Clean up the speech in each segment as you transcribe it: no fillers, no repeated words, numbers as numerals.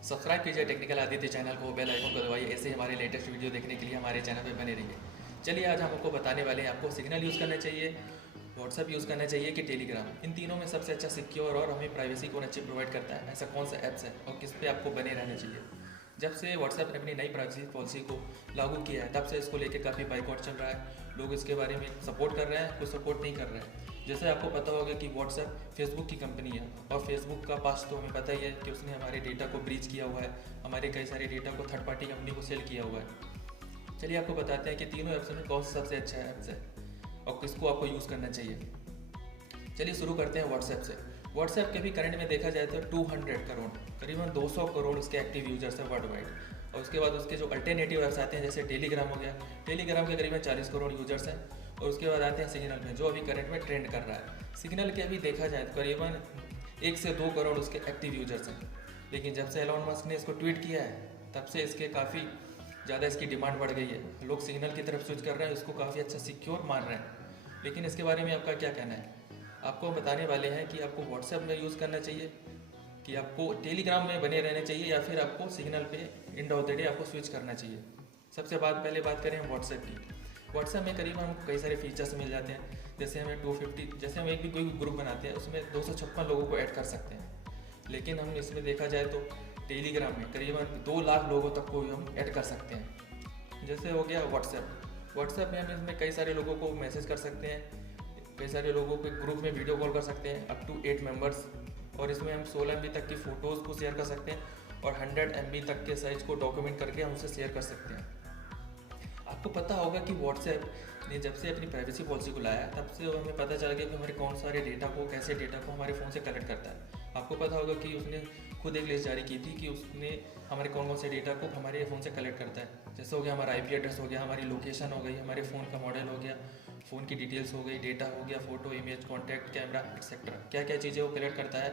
Subscribe कीजिए technical Aditya channel को, bell icon को दबाइए। ऐसे ही हमारे लेटेस्ट वीडियो देखने के लिए हमारे चैनल पर बने रहिए। चलिए आज हम आपको बताने वाले हैं आपको सिग्नल यूज़ करना चाहिए, व्हाट्सएप यूज़ करना चाहिए कि टेलीग्राम। इन तीनों में सबसे अच्छा सिक्योर और हमें प्राइवेसी कौन अच्छी प्रोवाइड करता है, ऐसा कौन सा ऐप्स है और किस पे आपको बने रहना चाहिए। जब से व्हाट्सएप ने अपनी नई प्राइवेसी पॉलिसी को लागू किया है तब से इसको लेकर काफ़ी बाइकआउट चल रहा है। लोग इसके बारे में सपोर्ट कर रहे हैं, कुछ सपोर्ट नहीं कर रहे हैं। जैसे आपको पता होगा कि व्हाट्सएप फेसबुक की कंपनी है और फेसबुक का पास तो हमें पता ही है कि उसने हमारे डेटा को ब्रीच किया हुआ है, हमारे कई सारे डेटा को थर्ड पार्टी कंपनी को सेल किया हुआ है। चलिए आपको बताते हैं कि तीनों ऐप्स में कौन सा सबसे अच्छा ऐप्स है और किसको आपको यूज़ करना चाहिए। चलिए शुरू करते हैं व्हाट्सएप से। व्हाट्सएप के भी करंट में देखा जाए तो 200 करोड़, करीबन 200 करोड़ उसके एक्टिव यूजर्स हैं वर्ल्ड वाइड। और उसके बाद उसके जो अल्टरनेटिव ऐप्स आते हैं जैसे टेलीग्राम हो गया, टेलीग्राम के करीबन 40 करोड़ यूजर्स हैं। और उसके बाद आते हैं सिग्नल में जो अभी करंट में ट्रेंड कर रहा है। सिग्नल के अभी देखा जाए तो करीबन 1 से 2 करोड़ उसके एक्टिव यूजर्स हैं। लेकिन जब से एलोन मस्क ने इसको ट्वीट किया है तब से इसके काफ़ी ज़्यादा इसकी डिमांड बढ़ गई है। लोग सिग्नल की तरफ स्विच कर रहे हैं, इसको काफ़ी अच्छा सिक्योर मान रहे हैं। लेकिन इसके बारे में आपका क्या कहना है? आपको हम बताने वाले हैं कि आपको व्हाट्सएप में यूज़ करना चाहिए कि आपको टेलीग्राम में बने रहना चाहिए या फिर आपको सिग्नल पे एंड ऑफ द डे आपको स्विच करना चाहिए। सबसे पहले बात करें व्हाट्सएप की। व्हाट्सएप में करीबन हमको कई सारे फीचर्स मिल जाते हैं। जैसे हमें 250, जैसे हम एक भी कोई ग्रुप बनाते हैं उसमें 256 लोगों को ऐड कर सकते हैं। लेकिन हम इसमें देखा जाए तो टेलीग्राम में करीबन 2 लाख लोगों तक को हम ऐड कर सकते हैं। जैसे हो गया व्हाट्सएप में हम इसमें कई सारे लोगों को मैसेज कर सकते हैं, कई सारे लोगों के ग्रुप में वीडियो कॉल कर सकते हैं अप टू 8 मेंबर्स। और इसमें हम 16 MB तक की फ़ोटोज़ को शेयर कर सकते हैं और 100 MB तक के साइज़ को डॉक्यूमेंट करके हम उसे शेयर कर सकते हैं। आपको पता होगा कि व्हाट्सएप ने जब से अपनी प्राइवेसी पॉलिसी को लाया तब से हमें पता चल गया कि हमारे कौन सारे डेटा को, कैसे डेटा को हमारे फ़ोन से कलेक्ट करता है। आपको पता होगा कि उसने खुद एक लिस्ट जारी की थी कि उसने हमारे कौन से डेटा को हमारे फ़ोन से कलेक्ट करता है। जैसे हो गया हमारा IP एड्रेस हो गया, हमारी लोकेशन हो गई, हमारे फ़ोन का मॉडल हो गया, फ़ोन की डिटेल्स हो गई, डेटा हो गया, photo, image, contact, camera etcetera, क्या क्या चीज़ें वो कलेक्ट करता है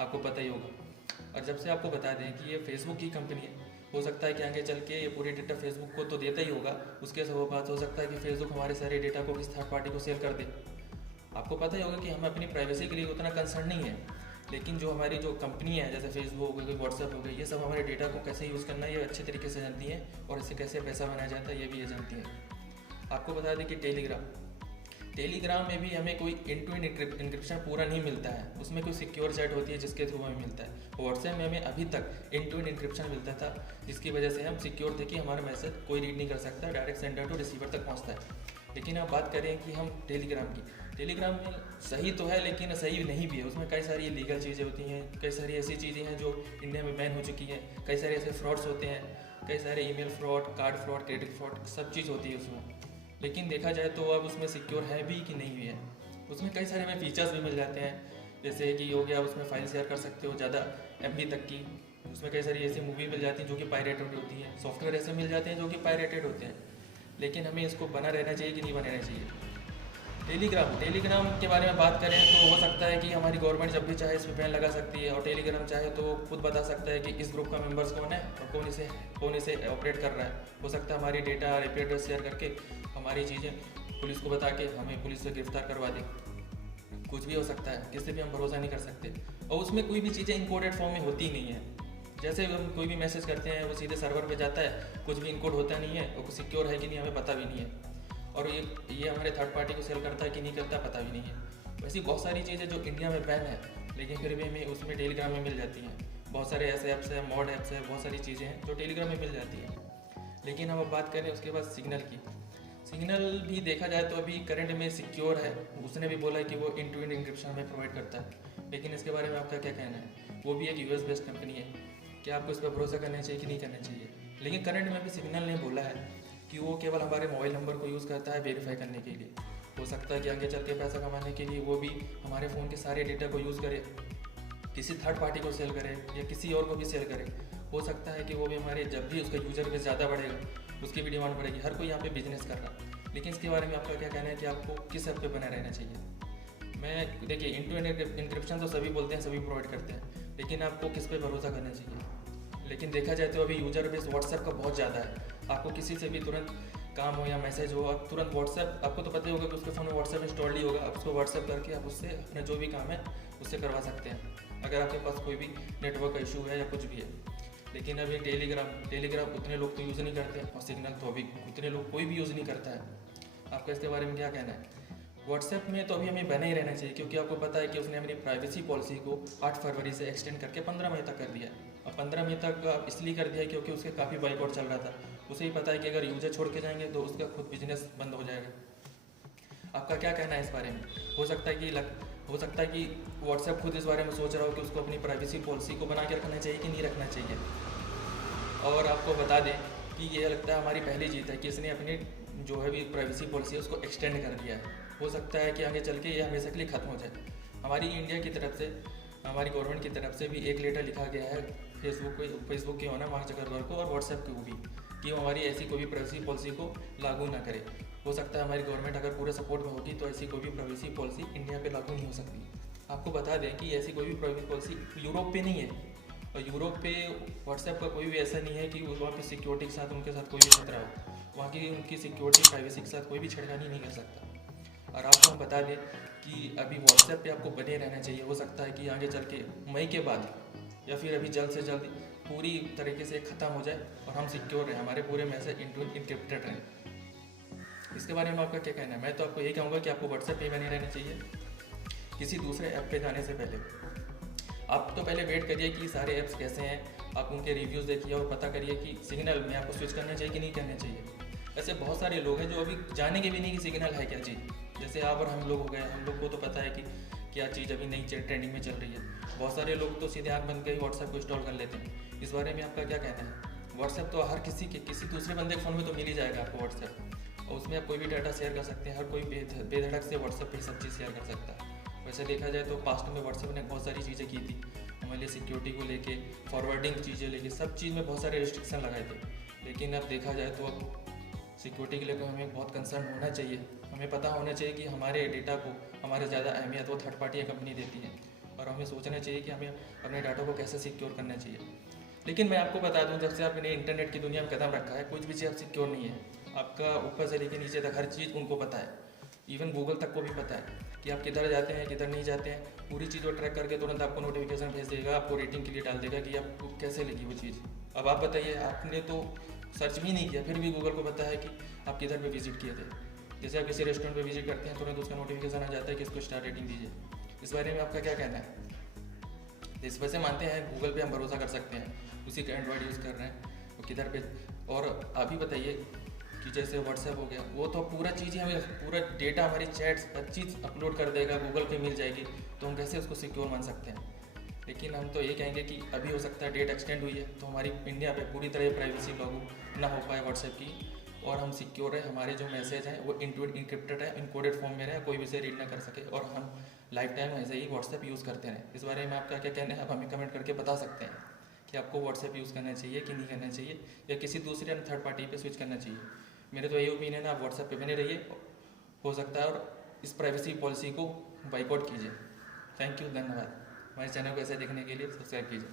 आपको पता ही होगा। और जब से आपको बता दें कि ये फेसबुक की कंपनी है, हो सकता है कि आगे चल के ये पूरे डेटा फेसबुक को तो देता ही होगा, उसके से वो बात हो सकता है कि फेसबुक हमारे सारे डेटा को किसी थर्ड पार्टी को सेल कर दे। आपको पता ही होगा कि हम अपनी प्राइवेसी के लिए उतना कंसर्न नहीं है, लेकिन जो हमारी जो कंपनी है जैसे फेसबुक हो गई, व्हाट्सएप हो गई, ये सब हमारे डेटा को कैसे यूज़ करना है ये अच्छे तरीके से जानती हैं और इससे कैसे पैसा बनाया जाता है ये भी ये जानती हैं। आपको बता दें कि टेलीग्राम में भी हमें कोई एंड टू एंड इंक्रिप्शन पूरा नहीं मिलता है, उसमें कोई सिक्योर चैट होती है जिसके थ्रू हमें मिलता है। व्हाट्सएप में हमें अभी तक एंड टू एंड इंक्रिप्शन मिलता था जिसकी वजह से हम सिक्योर थे कि हमारा मैसेज कोई रीड नहीं कर सकता, डायरेक्ट सेंडर टू रिसीवर तक पहुंचता है। लेकिन अब बात करें कि हम टेलीग्राम में सही तो है लेकिन सही नहीं भी है। उसमें कई सारी लीगल चीज़ें होती हैं, कई सारी ऐसी चीज़ें हैं जो इंडिया में बैन हो चुकी हैं, कई सारे ऐसे फ्रॉड्स होते हैं, कई सारे email fraud, card fraud, credit fraud, सब चीज़ होती है उसमें। लेकिन देखा जाए तो अब उसमें सिक्योर है भी कि नहीं भी है। उसमें कई सारे हमें फीचर्स भी मिल जाते हैं, जैसे कि हो गया उसमें फ़ाइल शेयर कर सकते हो ज़्यादा MB तक की। उसमें कई सारी ऐसी मूवी मिल जाती हैं जो कि पायरेटेड होती हैं, सॉफ्टवेयर ऐसे मिल जाते हैं जो कि पायरेटेड होते हैं। लेकिन हमें इसको बना रहना चाहिए कि नहीं बना रहना चाहिए। टेलीग्राम के बारे में बात करें तो हो सकता है कि हमारी गवर्नमेंट जब भी चाहे इस पर बैन लगा सकती है और टेलीग्राम चाहे तो खुद बता सकता है कि इस ग्रुप का मेंबर्स कौन है और कौन इसे ऑपरेट कर रहा है। हो सकता है हमारी डेटा और IP एड्रेस शेयर करके हमारी चीज़ें पुलिस को बता के हमें पुलिस से गिरफ्तार करवा दे। कुछ भी हो सकता है, किसी भी हम भरोसा नहीं कर सकते। और उसमें कोई भी चीज़ें इनकोडेड फॉर्म में होती नहीं है। जैसे हम कोई भी मैसेज करते हैं वो सीधे सर्वर पे जाता है, कुछ भी इनकोड होता नहीं है और सिक्योर है कि नहीं हमें पता भी नहीं है। और ये हमारे थर्ड पार्टी को सेल करता है कि नहीं करता पता भी नहीं है। वैसी बहुत सारी चीज़ें जो इंडिया में बैन है लेकिन फिर भी हमें उसमें टेलीग्राम में मिल जाती हैं। बहुत सारे ऐसे ऐप्स हैं, मॉड ऐप्स हैं, बहुत सारी चीज़ें हैं जो टेलीग्राम में मिल जाती हैं। लेकिन अब बात करें उसके बाद सिग्नल की। सिग्नल भी देखा जाए तो अभी करंट में सिक्योर है। उसने भी बोला है कि वो एंड टू एंड इंक्रिप्शन हमें प्रोवाइड करता है। लेकिन इसके बारे में आपका क्या कहना है? वो भी एक US बेस्ड कंपनी है, क्या आपको इस पर भरोसा करना चाहिए कि नहीं करना चाहिए? लेकिन करंट में भी सिग्नल ने बोला है कि वो केवल हमारे मोबाइल नंबर को यूज़ करता है वेरीफाई करने के लिए। हो सकता है कि आगे चल के पैसा कमाने के लिए वो भी हमारे फ़ोन के सारे डेटा को यूज़ करे, किसी थर्ड पार्टी को सेल करे या किसी और को भी सेल करे। हो सकता है कि वो भी हमारे जब भी उसका यूज़र बेस ज़्यादा बढ़ेगा उसकी भी डिमांड बढ़ेगी। हर कोई यहाँ पे बिजनेस कर रहा है। लेकिन इसके बारे में आपका क्या कहना है कि आपको किस ऐप पे बना रहना चाहिए? मैं देखिए एंड टू एंड इंक्रिप्शन तो सभी बोलते हैं, सभी प्रोवाइड करते हैं, लेकिन आपको किस पे भरोसा करना चाहिए? लेकिन देखा जाए तो अभी यूजर बेस व्हाट्सएप का बहुत ज़्यादा है। आपको किसी से भी तुरंत काम हो या मैसेज हो, आप तुरंत व्हाट्सएप, आपको तो पता ही होगा कि उसके फ़ोन में व्हाट्सएप इंस्टॉल्ड ही होगा। आप उसको व्हाट्सएप करके आप उससे अपना जो भी काम है उससे करवा सकते हैं, अगर आपके पास कोई भी नेटवर्क का इशू है या कुछ भी है। लेकिन अभी टेलीग्राम उतने लोग तो यूज़ नहीं करते, और सिग्नल तो अभी उतने लोग कोई भी यूज़ नहीं करता है। आपका इसके बारे में क्या कहना है? व्हाट्सएप में तो अभी हमें बना ही रहना चाहिए, क्योंकि आपको पता है कि उसने अपनी प्राइवेसी पॉलिसी को 8 फरवरी से एक्सटेंड करके 15 मई तक कर दिया है। अब 15 मई तक इसलिए कर दिया है क्योंकि उसके काफ़ी बाइकआउट चल रहा था। उसे ही पता है कि अगर यूजर छोड़ के जाएंगे तो उसका खुद बिजनेस बंद हो जाएगा। आपका क्या कहना है इस बारे में? हो सकता है कि व्हाट्सएप खुद इस बारे में सोच रहा हो कि उसको अपनी प्राइवेसी पॉलिसी को बना के रखना चाहिए कि नहीं रखना चाहिए। और आपको बता दें कि ये लगता है हमारी पहली जीत है कि इसने अपनी जो है भी प्राइवेसी पॉलिसी है उसको एक्सटेंड कर दिया है। हो सकता है कि आगे चल के ये हमेशा के लिए ख़त्म हो जाए। हमारी इंडिया की तरफ से, हमारी गवर्नमेंट की तरफ से भी एक लेटर लिखा गया है फेसबुक के ओनर मार्क जकरबर्ग को और व्हाट्सएप को भी, कि वो हमारी ऐसी कोई भी प्राइवेसी पॉलिसी को लागू ना करे। हो सकता है हमारी गवर्नमेंट अगर पूरे सपोर्ट में होगी तो ऐसी कोई भी प्राइवेसी पॉलिसी इंडिया पे लागू नहीं हो सकती। आपको बता दें कि ऐसी कोई भी प्राइवेसी पॉलिसी यूरोप पे नहीं है, और यूरोप पे व्हाट्सएप का कोई भी ऐसा नहीं है कि वहाँ पे सिक्योरिटी के साथ उनके साथ कोई भी खतरा हो। वहाँ की उनकी सिक्योरिटी प्राइवेसी के साथ कोई भी छेड़खानी नहीं कर सकता। और आपको हम बता दें कि अभी व्हाट्सएप पे आपको बने रहना चाहिए। हो सकता है कि आगे चल के मई के बाद या फिर अभी जल्द से जल्द पूरी तरीके से ख़त्म हो जाए और हम सिक्योर रहें, हमारे पूरे मैसेज इनक्रिप्टेड रहें। इसके बारे में आपका क्या कहना है? मैं तो आपको यही कहूँगा कि आपको व्हाट्सएप पे बने रहना चाहिए किसी दूसरे ऐप पे जाने से पहले। आप तो पहले वेट करिए कि सारे ऐप्स कैसे हैं, आप उनके रिव्यूज़ देखिए और पता करिए कि सिग्नल में आपको स्विच करना चाहिए कि नहीं करना चाहिए। ऐसे बहुत सारे लोग हैं जो अभी जानेंगे भी नहीं कि सिग्नल है क्या चीज़। जैसे आप और हम लोग हो गए, हम लोग को तो पता है कि क्या चीज़ अभी नई ट्रेंडिंग में चल रही है। बहुत सारे लोग तो सीधे आँख बंद के ही व्हाट्सएप को इंस्टॉल कर लेते हैं। इस बारे में आपका क्या कहना है? व्हाट्सएप तो हर किसी दूसरे बंदे के फ़ोन में तो मिल ही जाएगा आपको व्हाट्सएप, और उसमें आप कोई भी डाटा शेयर कर सकते हैं। हर कोई बेधड़क से व्हाट्सएप पे सब चीज़ शेयर कर सकता है। वैसे देखा जाए तो पास्ट में व्हाट्सएप ने बहुत सारी चीज़ें की थी हमारे लिए, सिक्योरिटी को लेके, फॉरवर्डिंग चीज़ें लेके, सब चीज़ में बहुत सारे रिस्ट्रिक्शन लगाए थे। लेकिन अब देखा जाए तो अब सिक्योरिटी के लेकर हमें बहुत कंसर्न होना चाहिए। हमें पता होना चाहिए कि हमारे डेटा को हमारे ज़्यादा अहमियत वो थर्ड पार्टी कंपनी देती है, और हमें सोचना चाहिए कि हमें अपने डाटा को कैसे सिक्योर करना चाहिए। लेकिन मैं आपको बता दूं, जब से आपने इंटरनेट की दुनिया में कदम रखा है, कुछ भी चीज़ अब सिक्योर नहीं है। आपका ऊपर से लेकर नीचे तक हर चीज़ उनको पता है। इवन गूगल तक को भी पता है कि आप किधर जाते हैं, किधर नहीं जाते हैं। पूरी चीज़ को ट्रैक करके तुरंत आपको नोटिफिकेशन भेज देगा, आपको रेटिंग के लिए डाल देगा कि आपको कैसे लगी वो चीज़। अब आप बताइए, आपने तो सर्च भी नहीं किया, फिर भी गूगल को पता है कि आप किधर पे विजिट किए थे। जैसे आप किसी रेस्टोरेंट पे विजिट करते हैं, तुरंत उसका नोटिफिकेशन आ जाता है कि इसको स्टार रेटिंग दीजिए। इस बारे में आपका क्या कहना है? इस वजह से मानते हैं गूगल पे हम भरोसा कर सकते हैं, उसी का एंड्रॉयड यूज़ कर रहे हैं और किधर पे। और अभी बताइए कि जैसे व्हाट्सएप हो गया, वो तो पूरा चीज़ ही हमें, पूरा डेटा, हमारी चैट्स, हर चीज़ अपलोड कर देगा, गूगल पे मिल जाएगी, तो हम कैसे उसको सिक्योर मान सकते हैं? लेकिन हम तो ये कहेंगे कि अभी हो सकता है डेट एक्सटेंड हुई है तो हमारी इंडिया पे पूरी तरह प्राइवेसी लागू ना हो पाए व्हाट्सएप की, और हम सिक्योर है, हमारे जो मैसेज हैं वो इनक्रिप्टेड है, इनकोडेड फॉर्म में रहे, कोई भी इसे रीड ना कर सके, और हम लाइफ टाइम ऐसे ही व्हाट्सएप यूज़ करते रहें। इस बारे में आपका क्या कहना है? आप हमें कमेंट करके बता सकते हैं कि आपको व्हाट्सएप यूज़ करना चाहिए कि नहीं करना चाहिए, या किसी दूसरे थर्ड पार्टी पे स्विच करना चाहिए। मेरे तो यही ओपिनियन है, आप व्हाट्सएप पे बने रहिए, हो सकता है, और इस प्राइवेसी पॉलिसी को बाइकआउट कीजिए। थैंक यू, धन्यवाद। हमारे चैनल को ऐसे देखने के लिए सब्सक्राइब कीजिए।